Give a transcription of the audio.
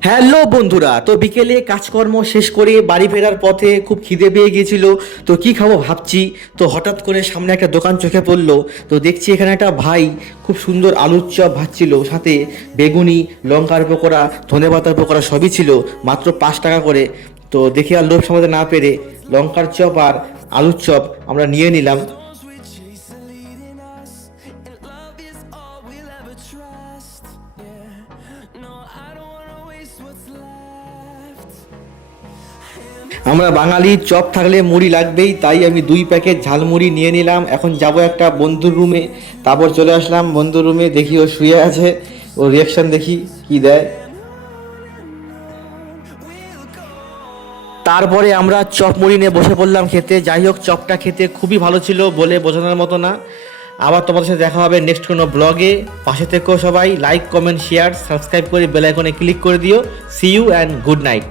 Hello বন্ধুরা, তো বিকেলে কাজকর্ম শেষ করে বাড়ি ফেরার পথে খুব খিদে পেয়ে গিয়েছিল। তো কি খাবো ভাবছি, তো হঠাৎ করে সামনে একটা দোকান চোখে পড়লো। তো দেখছি এখানে একটা ভাই খুব সুন্দর আলুর চপ ভাজছিল, সাথে বেগুনি, লঙ্কার পকোড়া, ধনেপাতার পকোড়া সবই ছিল, মাত্র 5 টাকা করে। তো দেখে আর লোভ সামলাতে না পেরে লঙ্কার চপ আর আলুর চপ আমরা নিয়ে নিলাম। আমরা বাঙালি, চপ থাকলে মুড়ি লাগবেই, তাই আমি 2 প্যাকেট ঝালমুড়ি নিয়ে নিলাম। এখন যাব একটা বন্ধুর রুমে, তারপর চলে আসলাম বন্ধুর রুমে, দেখি ও শুয়ে আছে, ওর রিয়াকশন দেখি কি দেয়। তারপরে আমরা চপ মুড়ি নিয়ে বসে পড়লাম খেতে। যাই হোক, চপটা খেতে খুবই ভালো ছিল, বলে বোঝানোর মতো না। আবার তোমাদের সাথে দেখা হবে নেক্সট কোনো ব্লগে। পাশে থেকেও সবাই, লাইক, কমেন্ট, শেয়ার, সাবস্ক্রাইব করে বেল আইকনে ক্লিক করে দিও। See you and good night.